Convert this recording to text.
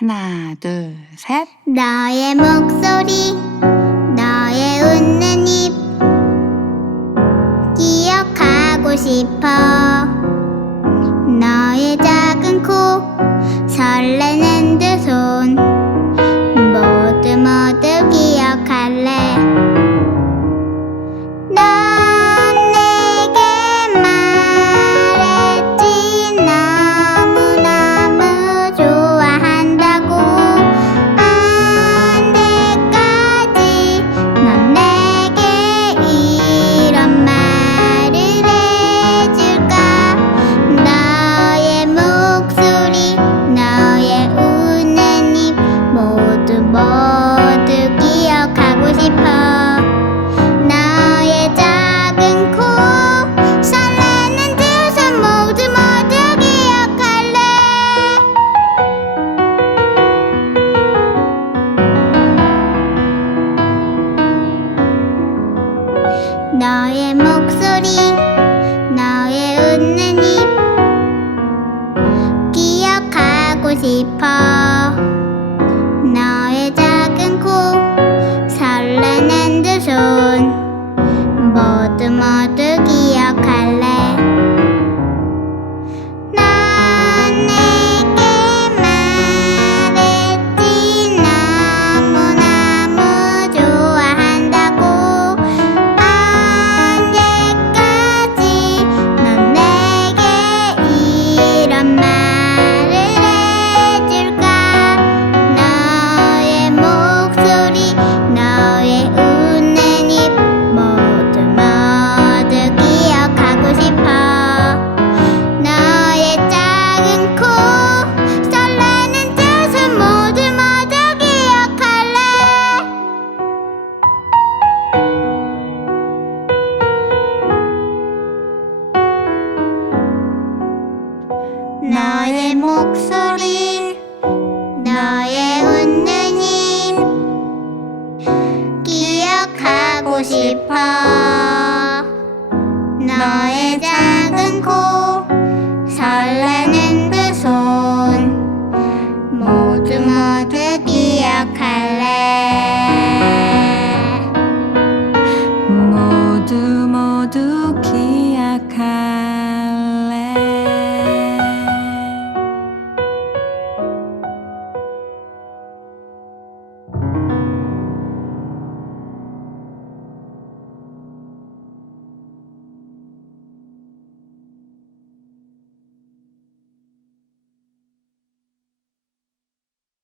하나, 둘, 셋. 너의 목소리, 너의 웃는 입, 기억하고 싶어. 너의 작은 코, 설레는 두 손, 모두 모두 기억할래. 넌 너의 목소리 너의 웃는 입 기억하고 싶어 mama. 너의 목소리 너의 웃는 힘. 기억하고 싶어. 너의 작은 코 설레는 그 손. 모두 모두 기억할래. 모두 모두 기억할래.